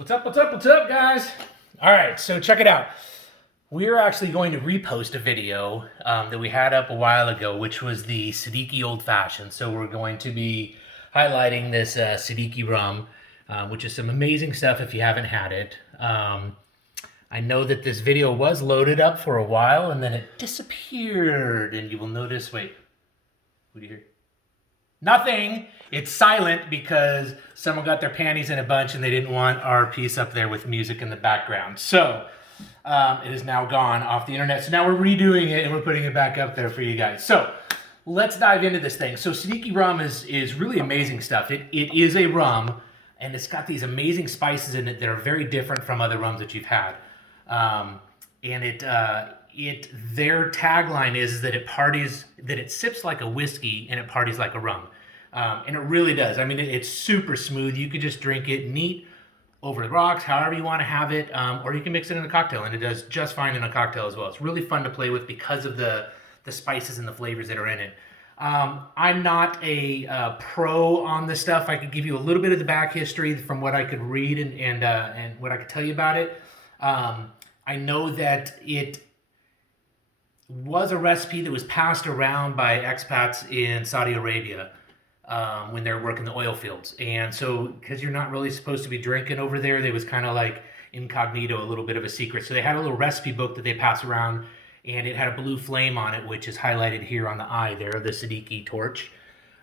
What's up, guys? All right, so check it out. We're actually going to repost a video that we had up a while ago, which was the Siddiqui Old Fashioned. So we're going to be highlighting this Siddiqui Rum, which is some amazing stuff if you haven't had it. I know that this video was loaded up for a while, and then it disappeared. And you will notice, wait, what do you hear? Nothing. It's silent because someone got their panties in a bunch and they didn't want our piece up there with music in the background. So it is now gone off the internet. So now we're redoing it and we're putting it back up there for you guys. So let's dive into this thing. So Siddiqui Rum is really amazing stuff. It is a rum, and it's got these amazing spices in it that are very different from other rums that you've had. Their tagline is that it sips like a whiskey and it parties like a rum. And it really does. I mean, it's super smooth. You could just drink it neat, over the rocks, however you want to have it, or you can mix it in a cocktail, and it does just fine in a cocktail as well. It's really fun to play with because of the spices and the flavors that are in it. I'm not a pro on this stuff. I could give you a little bit of the back history from what I could read and what I could tell you about it. I know that it was a recipe that was passed around by expats in Saudi Arabia when they were working the oil fields. And so, because you're not really supposed to be drinking over there, they was kind of like incognito, a little bit of a secret. So they had a little recipe book that they pass around, and it had a blue flame on it, which is highlighted here on the eye there, the Siddiqui torch.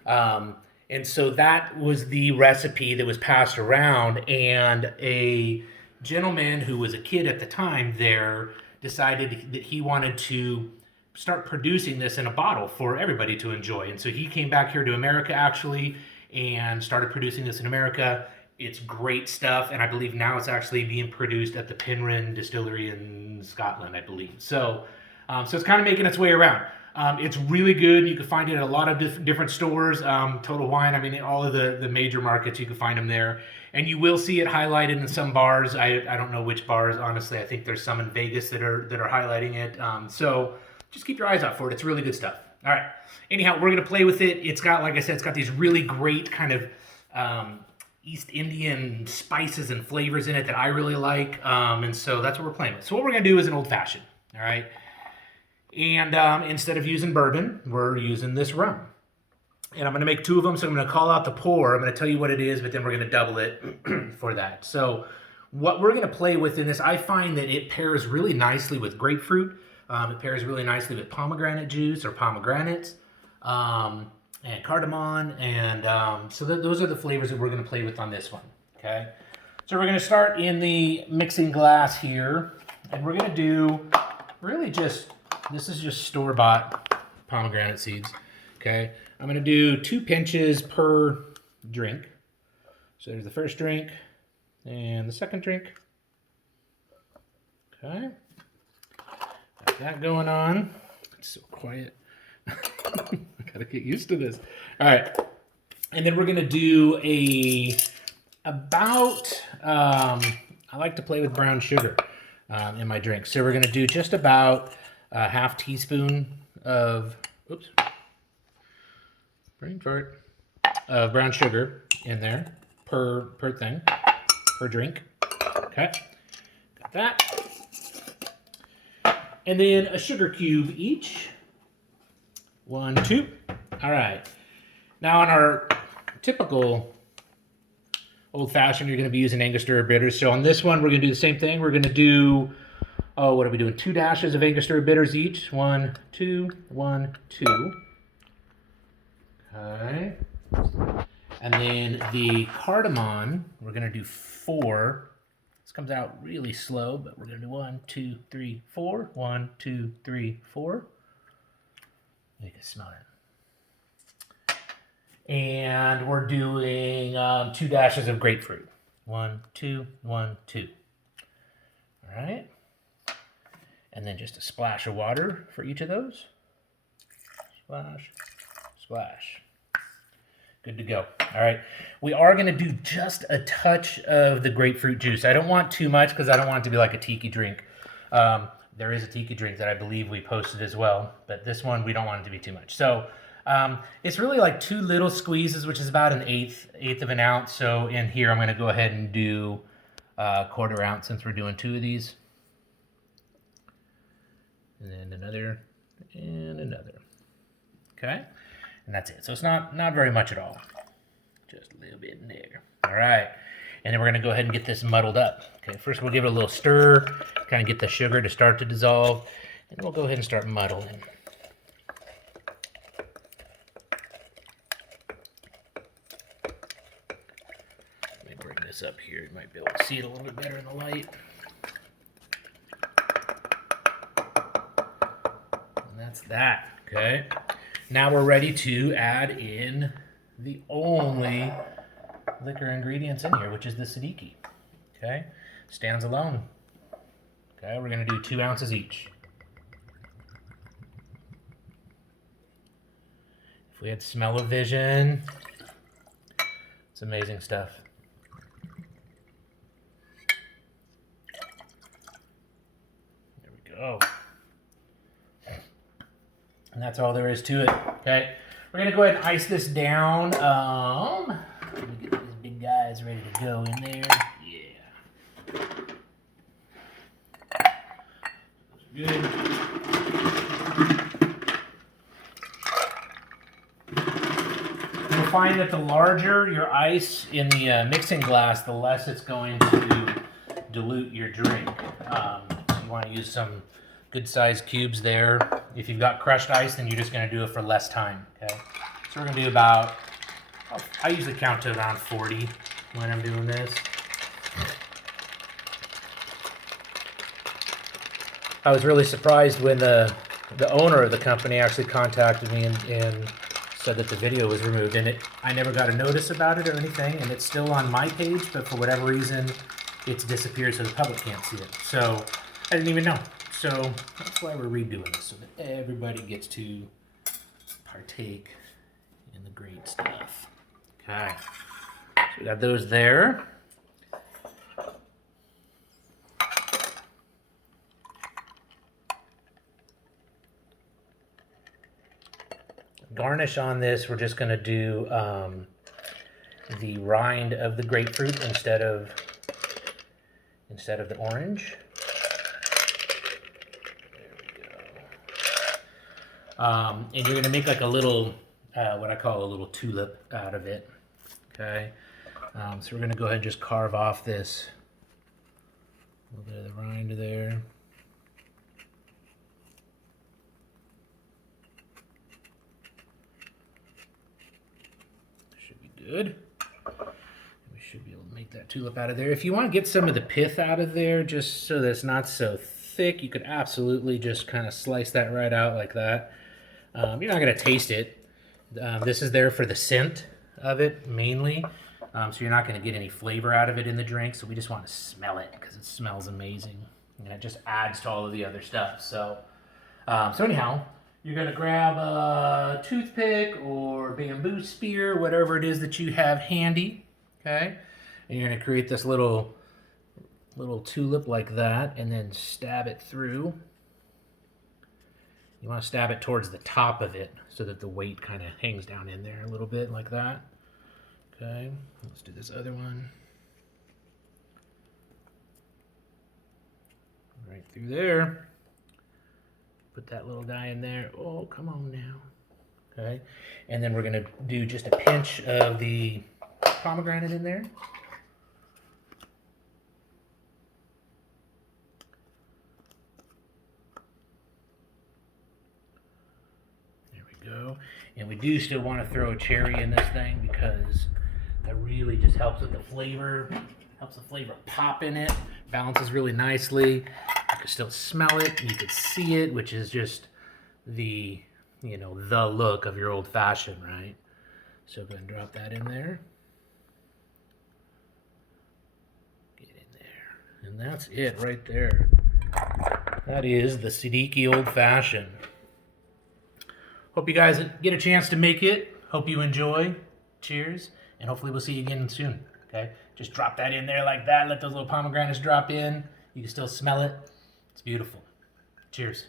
And so that was the recipe that was passed around, and a gentleman who was a kid at the time there decided that he wanted to start producing this in a bottle for everybody to enjoy. And so he came back here to America actually and started producing this in America. It's great stuff, and I believe now it's actually being produced at the Penryn distillery in Scotland, I believe. So it's kind of making its way around. It's really good. You can find it at a lot of different stores. Total Wine, I mean, all of the major markets, you can find them there. And you will see it highlighted in some bars. I don't know which bars, honestly. I think there's some in Vegas that are highlighting it. So just keep your eyes out for it. It's really good stuff. All right. Anyhow, we're going to play with it. It's got, like I said, it's got these really great kind of East Indian spices and flavors in it that I really like. And so that's what we're playing with. So what we're going to do is an old fashioned. All right. And instead of using bourbon, we're using this rum. And I'm going to make two of them, so I'm going to call out the pour. I'm going to tell you what it is, but then we're going to double it for that. So what we're going to play with in this, I find that it pairs really nicely with grapefruit. It pairs really nicely with pomegranate juice or pomegranates and cardamom. And so those are the flavors that we're going to play with on this one. Okay. So we're going to start in the mixing glass here. And we're going to do really just, this is just store-bought pomegranate seeds. Okay. I'm going to do 2 pinches per drink. So there's the first drink and the second drink. Okay. Got that going on. It's so quiet. I got to get used to this. All right. And then we're going to do I like to play with brown sugar in my drink. So we're going to do just about a half teaspoon of, brain fart, of brown sugar in there per thing, per drink. Okay, got that. And then a sugar cube each. 1, 2. All right. Now on our typical old fashioned, you're going to be using Angostura bitters. So on this one, we're going to do the same thing. We're going to do, what are we doing? 2 dashes of Angostura bitters each. 1, 2, 1, 2. Okay. And then the cardamom, we're going to do 4. This comes out really slow, but we're going to do 1, 2, 3, 4. 1, 2, 3, 4. You can smell it. And we're doing 2 dashes of grapefruit. 1, 2, 1, 2. All right. And then just a splash of water for each of those. Splash, splash. Good to go. All right. We are going to do just a touch of the grapefruit juice. I don't want too much because I don't want it to be like a tiki drink. There is a tiki drink that I believe we posted as well, but this one we don't want it to be too much. So it's really like 2 little squeezes, which is about an eighth of an ounce. So in here I'm going to go ahead and do 1/4 ounce since we're doing 2 of these. And then another and another. Okay, and that's it. So it's not very much at all. Just a little bit in there. All right, and then we're gonna go ahead and get this muddled up. Okay, first we'll give it a little stir, kind of get the sugar to start to dissolve, and we'll go ahead and start muddling. Let me bring this up here. You might be able to see it a little bit better in the light. And that's that, okay? Now we're ready to add in the only liquor ingredients in here, which is the Siddiqui, okay? Stands alone. Okay, we're gonna do 2 ounces each. If we had smell-o-vision, it's amazing stuff. There we go. And that's all there is to it, okay? We're gonna go ahead and ice this down. Let me get these big guys ready to go in there. Yeah. Good. You'll find that the larger your ice in the mixing glass, the less it's going to dilute your drink. So you want to use some good sized cubes there. If you've got crushed ice, then you're just going to do it for less time. Okay. So we're going to do about, I usually count to around 40 when I'm doing this. I was really surprised when the owner of the company actually contacted me and said that the video was removed, and I never got a notice about it or anything, and it's still on my page, but for whatever reason it's disappeared so the public can't see it. So I didn't even know. So that's why we're redoing this, so that everybody gets to partake in the great stuff. Okay, so we got those there. Garnish on this, we're just going to do the rind of the grapefruit instead of the orange. There we go. And you're going to make like a little, what I call a little tulip out of it. Okay. So we're going to go ahead and just carve off this little bit of the rind there. Good. We should be able to make that tulip out of there. If you want to get some of the pith out of there, just so that it's not so thick, you could absolutely just kind of slice that right out like that. You're not going to taste it. This is there for the scent of it mainly, so you're not going to get any flavor out of it in the drink. So we just want to smell it because it smells amazing, and it just adds to all of the other stuff. So, so anyhow. You're going to grab a toothpick or bamboo spear, whatever it is that you have handy, okay? And you're going to create this little tulip like that and then stab it through. You want to stab it towards the top of it so that the weight kind of hangs down in there a little bit like that. Okay, let's do this other one. Right through there. Put that little guy in there. Oh, come on now. Okay. And then we're going to do just a pinch of the pomegranate in there. There we go. And we do still want to throw a cherry in this thing because that really just helps with the flavor. Helps the flavor pop in it. Balances really nicely. You can still smell it, you can see it, which is just the, you know, the look of your old fashioned, right? So go ahead and drop that in there. Get in there. And that's it right there. That is the Siddiqui Old Fashioned. Hope you guys get a chance to make it. Hope you enjoy. Cheers. And hopefully we'll see you again soon. Okay? Just drop that in there like that. Let those little pomegranates drop in. You can still smell it. It's beautiful. Cheers.